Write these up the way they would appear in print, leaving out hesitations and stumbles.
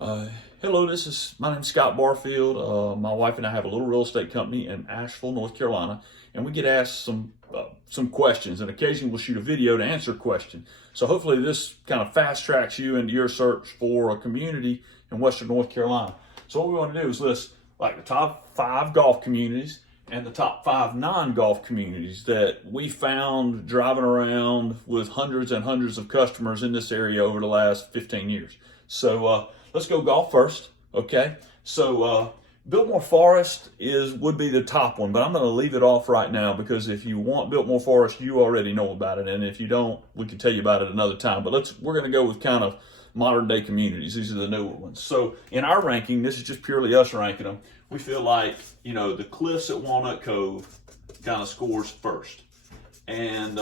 Uh, Hello, my name's Scott Barfield. My wife and I have a little real estate company in Asheville, North Carolina, and we get asked some questions, and occasionally we'll shoot a video to answer a question. So hopefully this kind of fast tracks you into your search for a community in Western North Carolina. So what we want to do is list like the top 5 golf communities and the top 5 non-golf communities that we found driving around with hundreds and hundreds of customers in this area over the last 15 years. So let's go golf first, okay? So Biltmore Forest would be the top one, but I'm going to leave it off right now because if you want Biltmore Forest, you already know about it, and if you don't, we can tell you about it another time. But we're going to go with kind of modern day communities. These are the newer ones. So in our ranking, this is just purely us ranking them. We feel like, the cliffs at Walnut Cove kind of scores first. And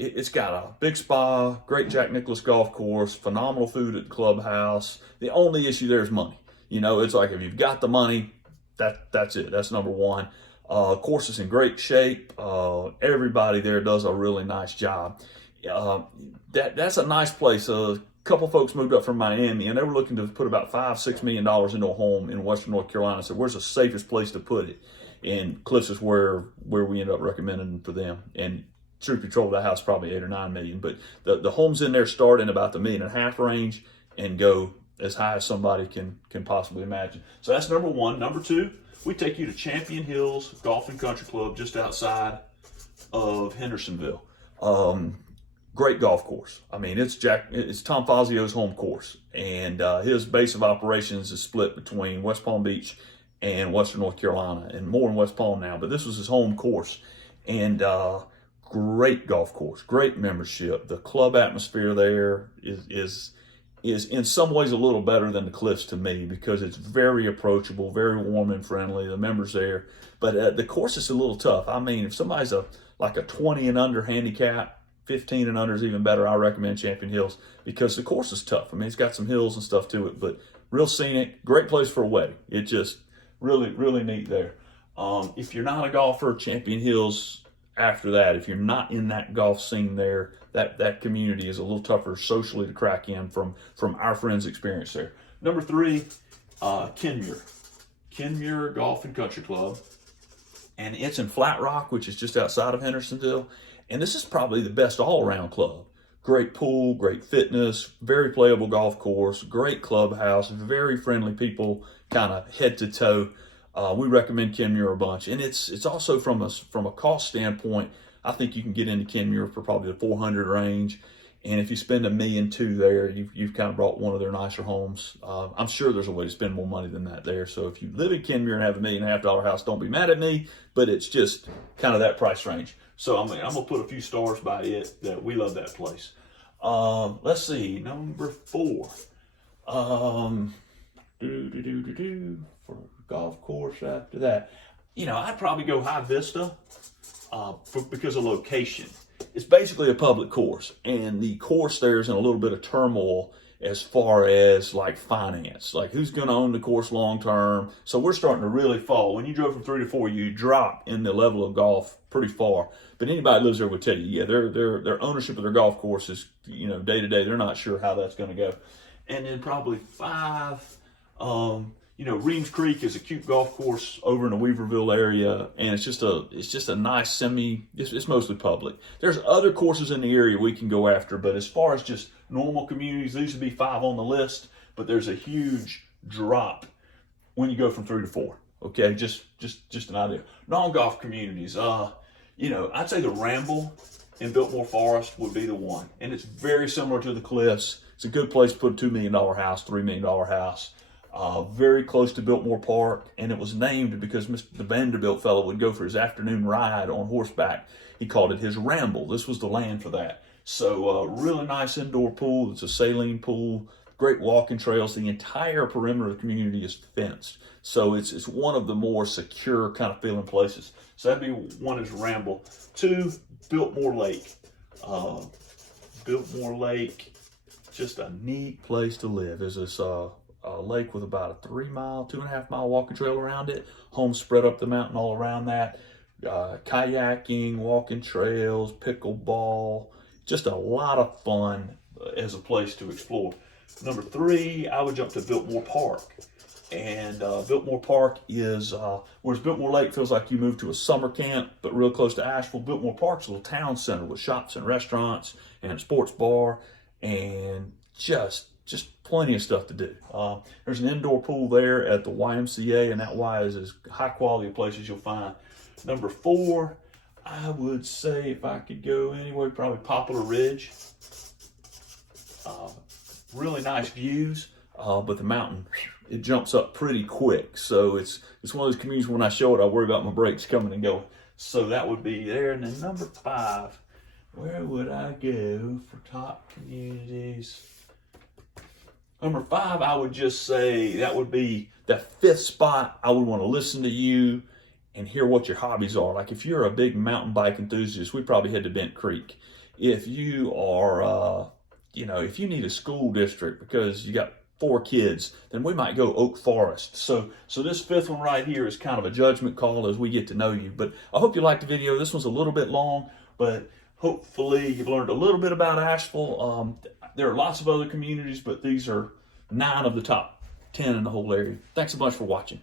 it's got a big spa, great Jack Nicklaus golf course, phenomenal food at the clubhouse. The only issue there is money. It's like if you've got the money, that's it. That's number one. Course is in great shape. Everybody there does a really nice job. That's a nice place. A couple folks moved up from Miami, and they were looking to put about $5-6 million into a home in Western North Carolina. So where's the safest place to put it? And Cliffs is where we end up recommending for them. And truth be told, that house probably $8 or $9 million. But the homes in there start in about the $1.5 million range and go as high as somebody can possibly imagine. So that's number one. Number two, we take you to Champion Hills Golf and Country Club just outside of Hendersonville. Great golf course. I mean, it's Tom Fazio's home course, and his base of operations is split between West Palm Beach and Western North Carolina, and more in West Palm now. But this was his home course, and great golf course, great membership. The club atmosphere there is in some ways a little better than the Cliffs to me because it's very approachable, very warm and friendly. The members there, but the course is a little tough. I mean, if somebody's like a 20 and under handicap, 15 and under is even better. I recommend Champion Hills because the course is tough. I mean, it's got some hills and stuff to it, but real scenic, great place for a wedding. It just really, really neat there. If you're not a golfer, Champion Hills after that. If you're not in that golf scene there, that community is a little tougher socially to crack in from our friends' experience there. Number 3, Kenmir Golf and Country Club. And it's in Flat Rock, which is just outside of Hendersonville. And this is probably the best all-around club. Great pool, great fitness, very playable golf course, great clubhouse, very friendly people, kind of head to toe. We recommend Kenmir a bunch, and it's also from a cost standpoint. I think you can get into Kenmir for probably the 400 range, and if you spend $1.2 million there, you've kind of brought one of their nicer homes. I'm sure there's a way to spend more money than that there. So if you live in Kenmir and have $1.5 million house, don't be mad at me, but it's just kind of that price range. So I'm gonna put a few stars by it that we love that place. Let's see, number 4. For golf course after that. I'd probably go High Vista because of location. It's basically a public course, and the course there is in a little bit of turmoil as far as like finance, like who's going to own the course long term. So we're starting to really fall. When you drove from 3 to 4, you drop in the level of golf pretty far. But anybody that lives there would tell you, yeah, their ownership of their golf course is, day to day. They're not sure how that's going to go. And then probably 5. Rems Creek is a cute golf course over in the Weaverville area, and it's just a nice it's mostly public. There's other courses in the area we can go after, but as far as just normal communities, these would be 5 on the list, but there's a huge drop when you go from 3 to 4. Okay, just an idea. Non-golf communities, I'd say the Ramble in Biltmore Forest would be the one, and it's very similar to the Cliffs. It's a good place to put a $2 million house, $3 million house. Very close to Biltmore Park, and it was named because the Vanderbilt fellow would go for his afternoon ride on horseback. He called it his Ramble. This was the land for that. So really nice indoor pool. It's a saline pool, great walking trails. The entire perimeter of the community is fenced. So it's one of the more secure kind of feeling places. So that'd be one is Ramble. 2, Builtmore Lake. Biltmore Lake, just a neat place to live. There's this a lake with about a 2.5 mile walking trail around it. Homes spread up the mountain all around that. Kayaking, walking trails, pickleball, just a lot of fun. as a place to explore. Number 3, I would jump to Biltmore Park. And Biltmore Park is, whereas Biltmore Lake feels like you moved to a summer camp, but real close to Asheville. Biltmore Park's a little town center with shops and restaurants and a sports bar and just plenty of stuff to do. There's an indoor pool there at the YMCA, and that Y is as high quality a place as you'll find. Number 4, I would say if I could go anywhere, probably Poplar Ridge. Really nice views, but the mountain, it jumps up pretty quick. So it's one of those communities when I show it, I worry about my brakes coming and going. So that would be there. And then number 5, where would I go for top communities? Number 5, I would just say that would be that 5th spot. I would want to listen to you and hear what your hobbies are. Like if you're a big mountain bike enthusiast, we'd probably head to Bent Creek. If you are, if you need a school district because you got 4 kids, then we might go Oak Forest. So this 5th one right here is kind of a judgment call as we get to know you. But I hope you liked the video. This one's a little bit long, but hopefully you've learned a little bit about Asheville. There are lots of other communities, but these are 9 of the top 10 in the whole area. Thanks a bunch for watching.